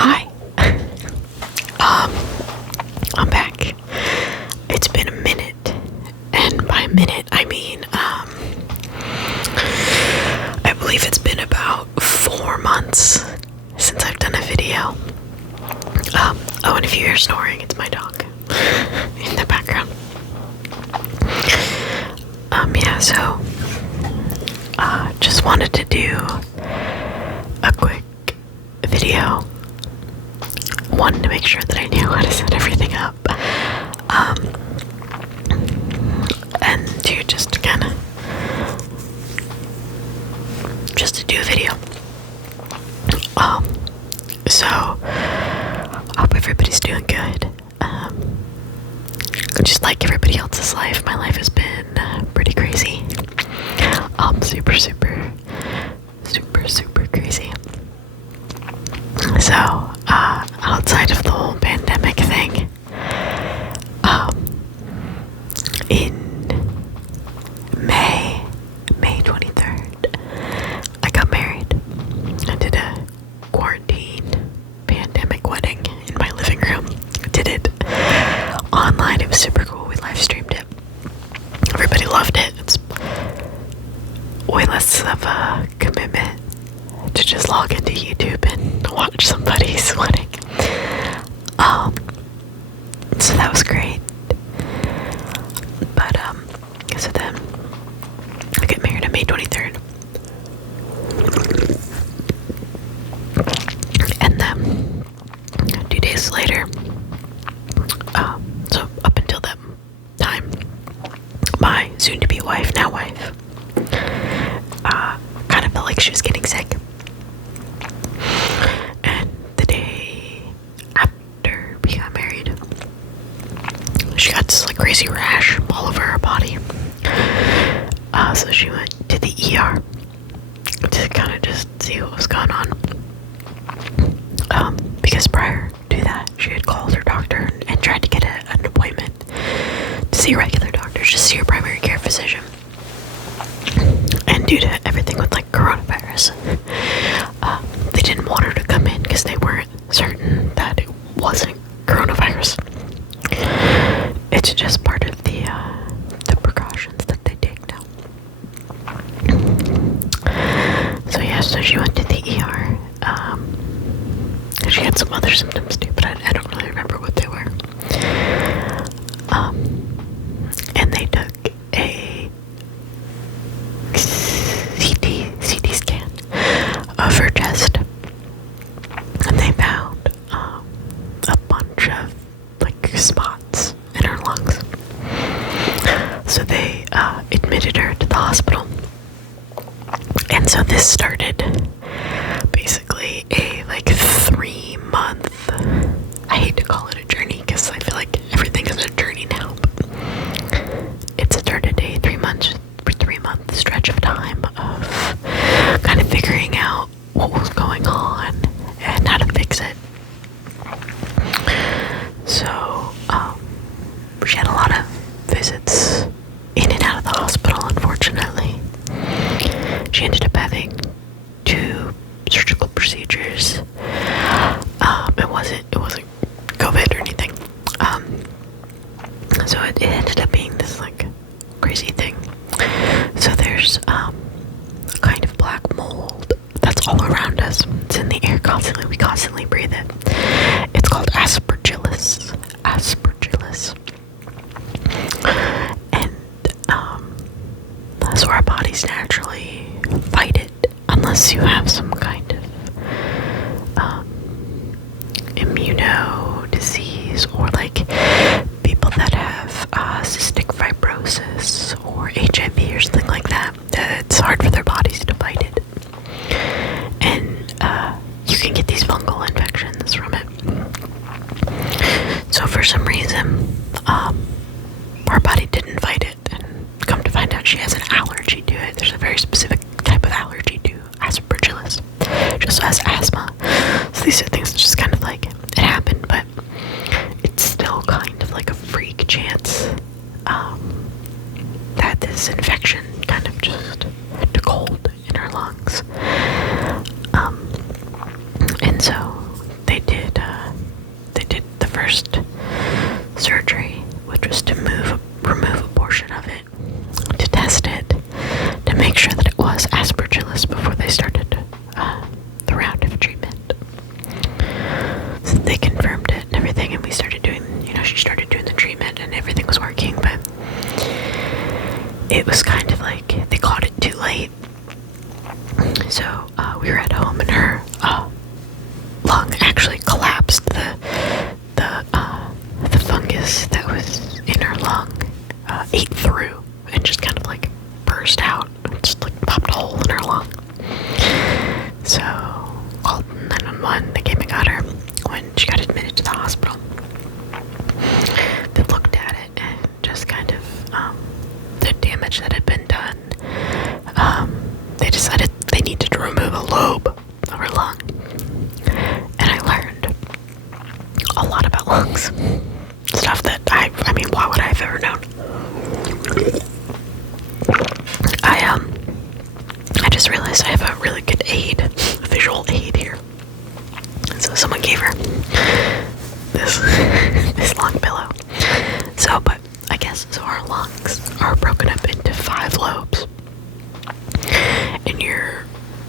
Hi. I'm back. It's been a minute, and by a minute I mean, I believe it's been about 4 months since I've done a video. Oh, and if you hear snoring, it's my dog in the background. Yeah, so, just wanted to do a quick video. One, to make sure that I knew how to set everything up. And two, just to do a video. So, hope everybody's doing good. Just like everybody else's life, my life has been pretty crazy. Super crazy. So, outside of the whole pandemic thing, in May 23rd, I got married. I did a quarantine pandemic wedding in my living room. I did it online. It was super cool. We live streamed it. Everybody loved it. It's way less of a commitment to just log into YouTube and watch somebody's wedding. So that was great. But so then I get married on May 23rd. And then 2 days later, so up until that time, my soon-to-be wife, now wife, kind of felt like she was getting sick. And the day after we got married, she got this like crazy rash all over her body. So she went to the ER to kind of just see what was going on. Because prior to that, she had called her doctor and tried to get an appointment to see a regular doctor, just see her primary care physician. And due to everything with like coronavirus, they didn't want her to come in because they weren't certain that it wasn't coronavirus. It's just part of the precautions that they take now. So yeah, so she went to the ER. She had some other symptoms too, but I don't really remember what they were. And they took a CT scan of her chest, and they found a bunch of like spots in her lungs. So they admitted her to the hospital, and so this started basically a like 3-month, I hate to call it a journey because I feel like everything is a journey now, but it started a 3-month stretch of time of kind of figuring out what was going on and how to fix it. So she had a lot of visits in and out of the hospital. Unfortunately, she ended up having 2 surgical procedures. It wasn't COVID or anything. So it ended up being this like crazy thing. So there's a kind of black mold that's all around us. It's in the air constantly. We constantly breathe it. It's called aspergillus. And so our bodies naturally fight it unless you have some kind of immuno disease, or like people that have cystic fibrosis or HIV or something like that. It's hard for their bodies to fight it, and you can get these fungal infections from it. So for some reason, our body didn't fight it, and come to find out she has an allergy to it. There's a very specific type of allergy to aspergillus. She also has asthma. So these are things that just kind of like, it happened, but it's still kind of like a freak chance that this infection kind of just took hold in her lungs. And so they did first surgery, which was to remove a portion of it, to test it, to make sure that it was aspergillus before they started the round of treatment. So they confirmed it and everything, and we started doing, she started doing the treatment and everything was working, but it was kind of like they caught it too late. So we were at home and her lung actually collapsed. The fungus that was in her lung ate through and just kind of like burst out and just like popped a hole in her lung. So called 911. They came and got her when she got admitted to the hospital. They looked at it and just kind of the damage that had been done. They decided they needed to remove a lobe of her lung. And I learned a lot about lungs. Stuff that I mean, why would I have ever known? I just realized I have a really good aid, a visual aid here. So someone gave her this long pillow. So, but I guess, so our lungs are broken up into 5 lobes. And your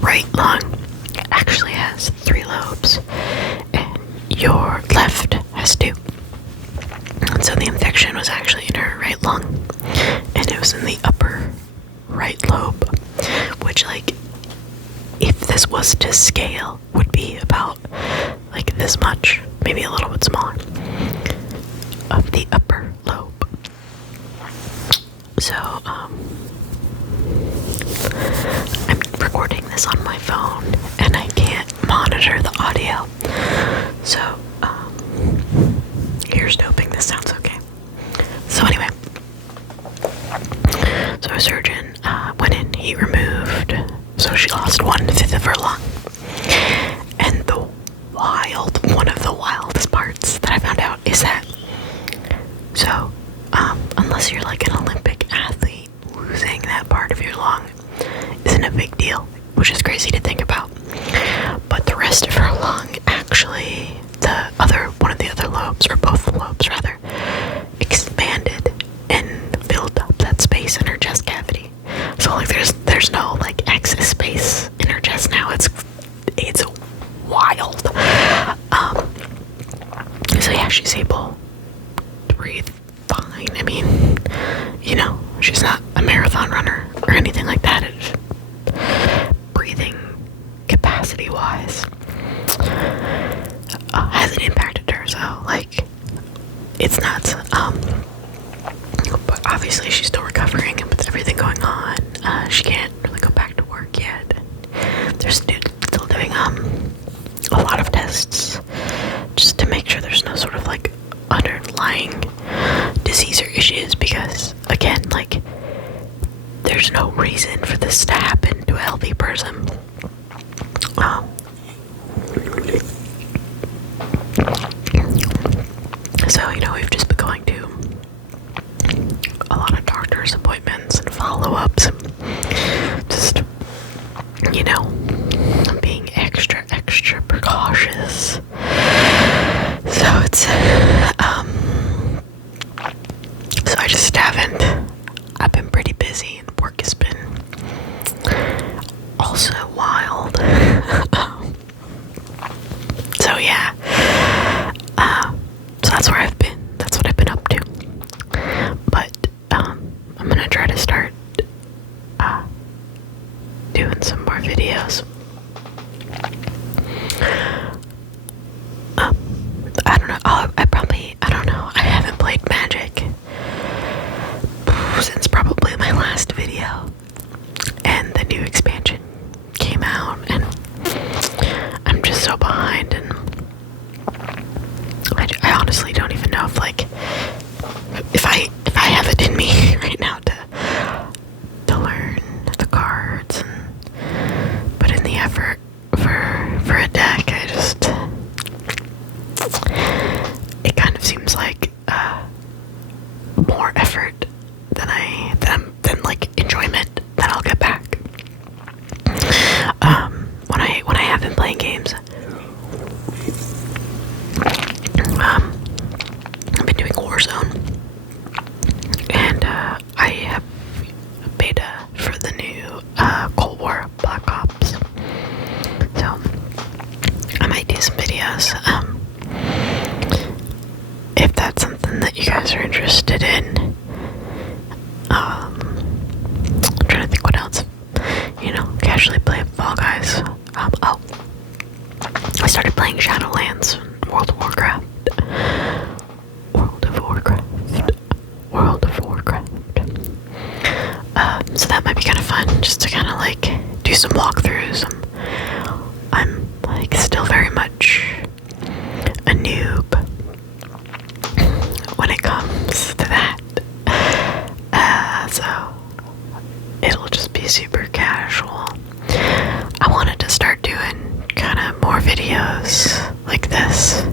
right lung actually has 3 lobes, and your left has 2. And so the infection was actually in her right lung, and it was in the upper right lobe, which, like, if this was to scale, would be about like this much, maybe a little bit smaller, of the upper lobe. So I'm recording this on my phone and I can't monitor the audio, so here's to hoping this sounds okay. So anyway, so a surgeon went in, he removed, so she lost 1/5 of her lung. And one of the wildest parts that I found out is that, so unless you're like an Olympic athlete, losing that part of your lung isn't a big deal, which is crazy to think about. But the rest of her lung, actually, one of the other lobes, or both lobes rather, expanded and filled up that space in her chest cavity. So like there's no like excess space in her chest now. It's wild. So yeah, she's able to breathe fine. I mean, she's not a marathon runner or anything like that. It's breathing capacity wise hasn't impacted her, so like it's nuts. But obviously she's still recovering, and with everything going on, she can't really go back to work yet. They're still doing a lot of tests just to make sure there's no sort of like underlying disease or issues, because again, like, there's no reason for this to happen to a healthy person. So we've just been going to a lot of doctor's appointments and follow-ups, and just being extra precautious. So it's so I just I've been pretty busy, and work has been also wild. interested in. I'm trying to think what else. Casually play Fall Guys. I started playing Shadowlands, World of Warcraft. So that might be kind of fun, just to kind of like do some walkthroughs. I'm like still very much a noob when it comes to that. So it'll just be super casual. I wanted to start doing kind of more videos like this.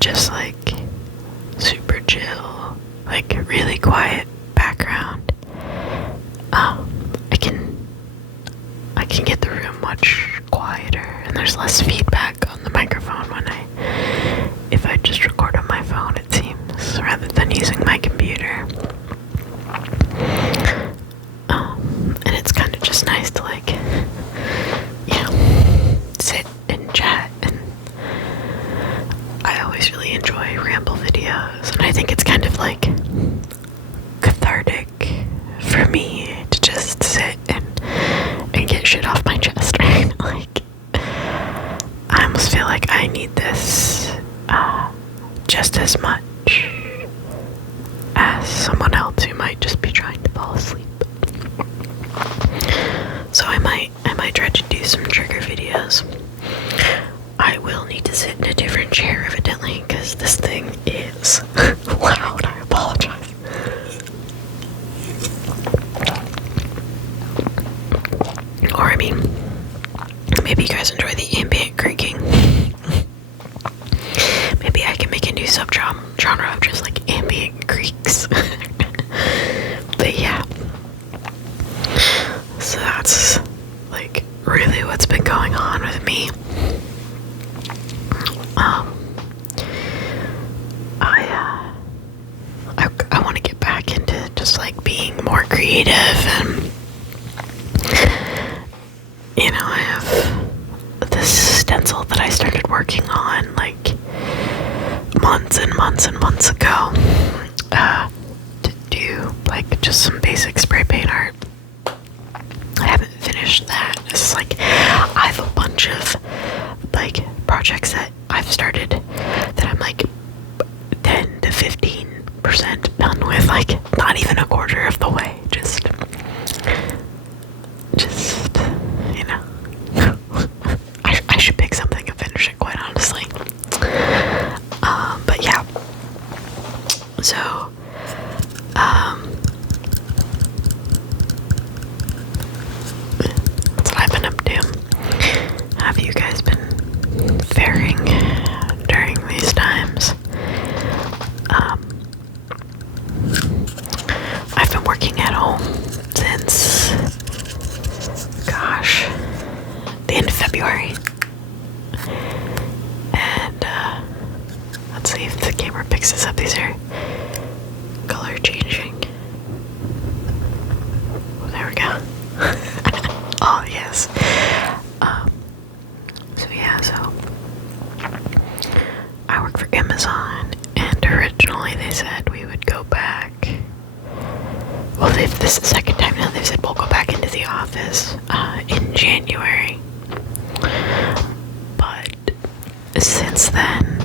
Just like super chill, like really quiet background. I can get the room much quieter, and there's less feedback on the microphone if I just record on my phone, it seems, rather than using my computer. And it's kind of just nice to like, sit and chat, and I always really enjoy ramble videos, and I think it's kind of like cathartic for me to just sit and get shit off my chest, right? Like, I almost feel like I need this just as much as someone else who might just be trying to fall asleep. So I might try to do some trigger videos. I will need to sit in a different chair evidently, because this thing is loud. I apologize. Or I mean, maybe you guys enjoy the ambient creaking. Maybe I can make a new subgenre of just like ambient creaks. But yeah. So that's like really what's been going on with me. I want to get back into just like being more creative, and I have this stencil that I started working on like months and months and months ago, to do like just some basic spray paint art. I haven't finished that. It's like I have a bunch of like projects that I've started that I'm like 10 to 15% done with, like not even a quarter of the way. Just I should pick something and finish it, quite honestly. But yeah. So that's what I've been up to. Have you guys been faring during these times? I've been working at home since, the end of February. And, let's see if the camera picks this up. These are color changing. Oh, there we go. Oh, yes. So I work for Amazon, and originally they said we would go back. Well, this is the second time now they've said we'll go back into the office in January. But since then,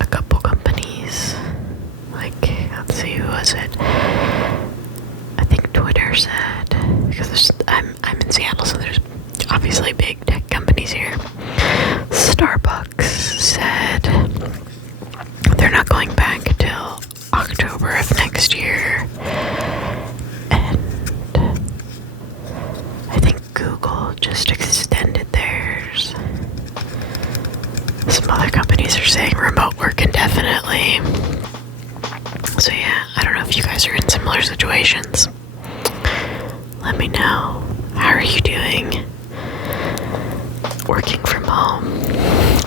a couple companies, like, let's see, who was it? I think Twitter said, because I'm in Seattle, so there's obviously big tech companies here. Starbucks said they're not going back till October of next year, and I think Google just extended theirs. Some other companies are saying remote work indefinitely. So yeah, I don't know if you guys are in similar situations. Let me know. How are you doing? Working from home.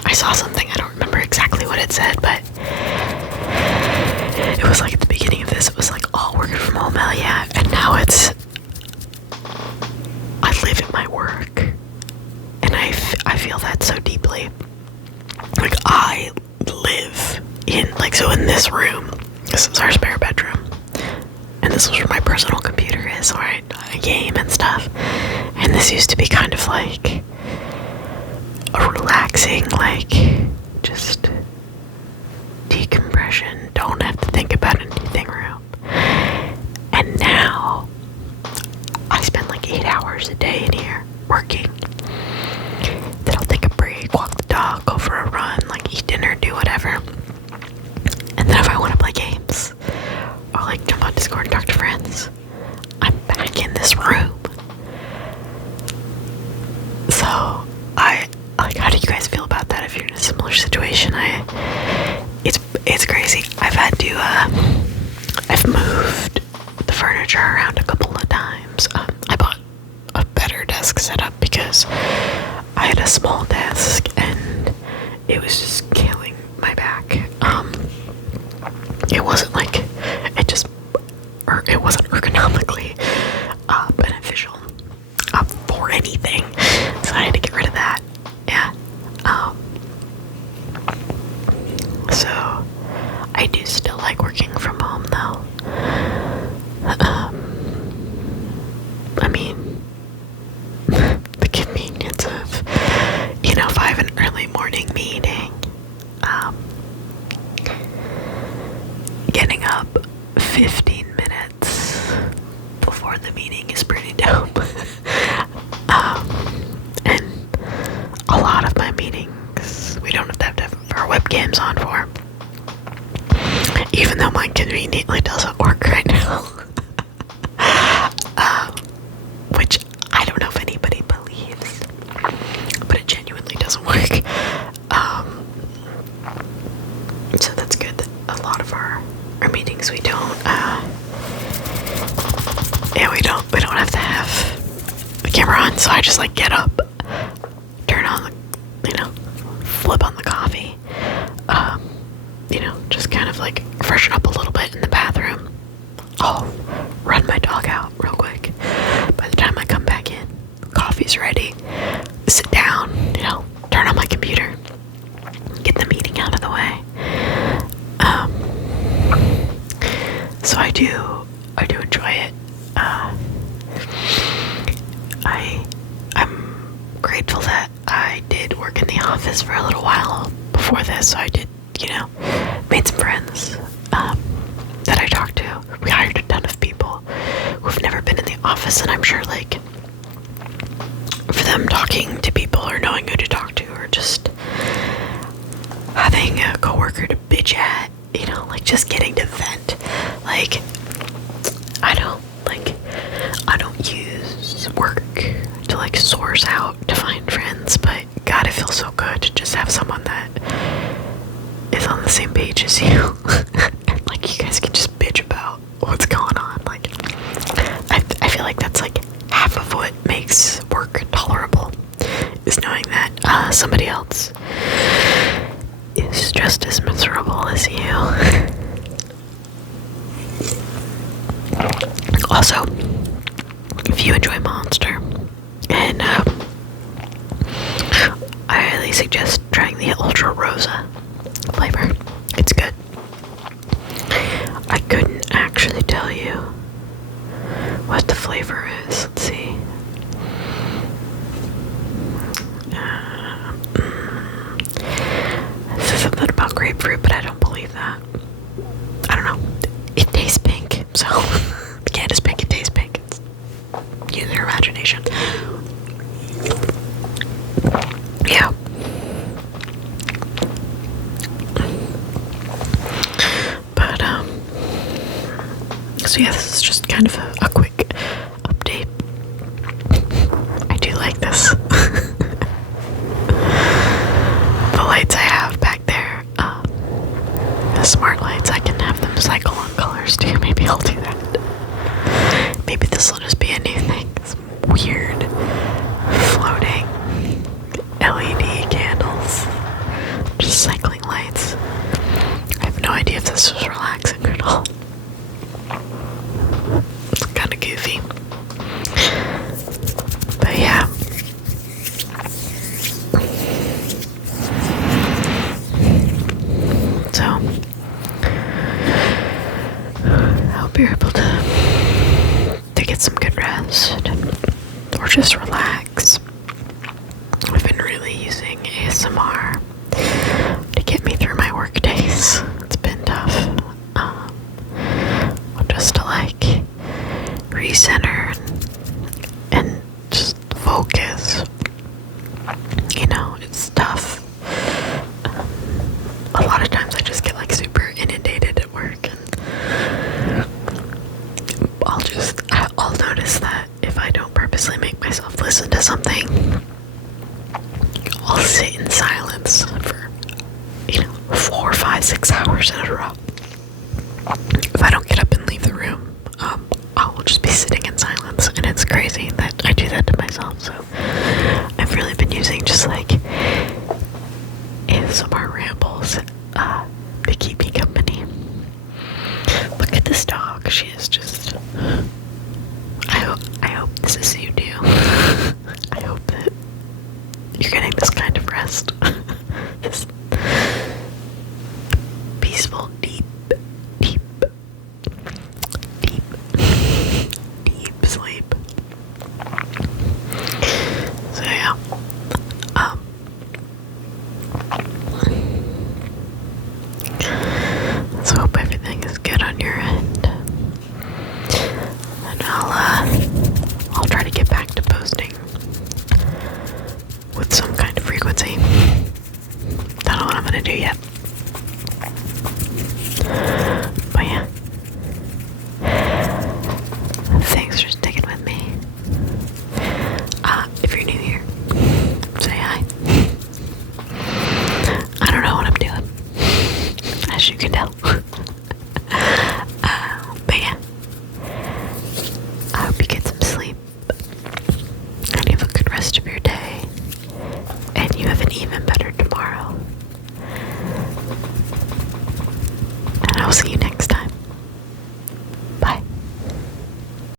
I saw something, I don't remember exactly what it said, but it was like at the beginning of this, it was like, oh, working from home, hell yeah. And now it's, I live at my work. And I feel that so deeply. Like, I so in this room, this is our spare bedroom, and this was where my personal computer is, where I game and stuff. And this used to be kind of like a relaxing, like, just decompression, don't have to think about anything room. And now I spend like 8 hours a day in here working. Then I'll take a break, walk the dog, go for a run, like eat dinner, do whatever. And then if I want to play games or like jump on Discord and talk to friends, I'm back in this room. So how do you guys feel about that if you're in a similar situation? It's crazy. I've moved the furniture around a couple of times. I bought a better desk setup because I had a small desk and it was just killing my back. It wasn't like, it wasn't ergonomically beneficial for anything, so I had to get rid of that. Yeah. So I do still like working from home though. I mean, the convenience of, if I have an early morning meeting, getting up 15 minutes before the meeting is pretty dope. And a lot of my meetings, we don't have to have our webcams on for, even though mine conveniently doesn't work right now. Which I don't know if anybody believes, but it genuinely doesn't work. So that's good that a lot of our meetings we don't have to have the camera on, so I just like get up, turn on flip on the coffee, just kind of like freshen up a little bit in the bathroom. I'll run my dog out real quick. By the time I come back in, coffee's ready, sit down, turn on my computer, get the meeting out of the way. So I do enjoy it. I'm grateful that I did work in the office for a little while before this, so I did, made some friends that I talked to. We hired a ton of people who've never been in the office, and I'm sure, like, for them talking to people or knowing who to talk to, or just having a coworker to bitch at, just getting to vent. Like, I don't use work to like source out to find friends, but God, it feels so good to just have someone that is on the same page as you. And like, you guys can just bitch about what's going on. Like, I feel like that's like half of what makes work tolerable, is knowing that somebody else is just as miserable as you. Also, if you enjoy Monster, and I highly suggest trying the Ultra Rosa flavor. It's good. I couldn't actually tell you what the flavor is. Let's see. This is something about grapefruit, but I don't believe that. I don't know. It tastes pink, so the can is pink, it tastes pink. Use your imagination. Yeah. But, so yeah, this is just kind of a quick update. I do like this. The lights I have back there, the smart lights, I can have them cycle on colors too. Maybe I'll do that. Maybe this will just be a new thing. Some weird floating LED candles, just cycling lights. I have no idea if this was relaxing at all. It's kind of goofy. But yeah, relax. I've been really using ASMR to get me through my work days. It's been tough. Just to like recenter and just focus. You know, it's tough. A lot of times I just get like super inundated at work, and I'll notice that if I don't purposely make myself listen to something, I'll sit in silence for, 4, 5, 6 hours in a row. If I don't get up and leave the room, I'll just be sitting in silence, and it's crazy that I do that to myself. So I've really been using just like ASMR rambles to keep me company. Look at this dog. She is just. I hope this is you too. I hope that you're getting this kind of rest. This peaceful, deep sleep. So yeah. So hope everything is good on your end. And I'll try to get back to posting with some kind of frequency. Don't know what I'm gonna do yet. But yeah. Thanks for sticking with me. If you're new here, say hi. I don't know what I'm doing, as you can tell.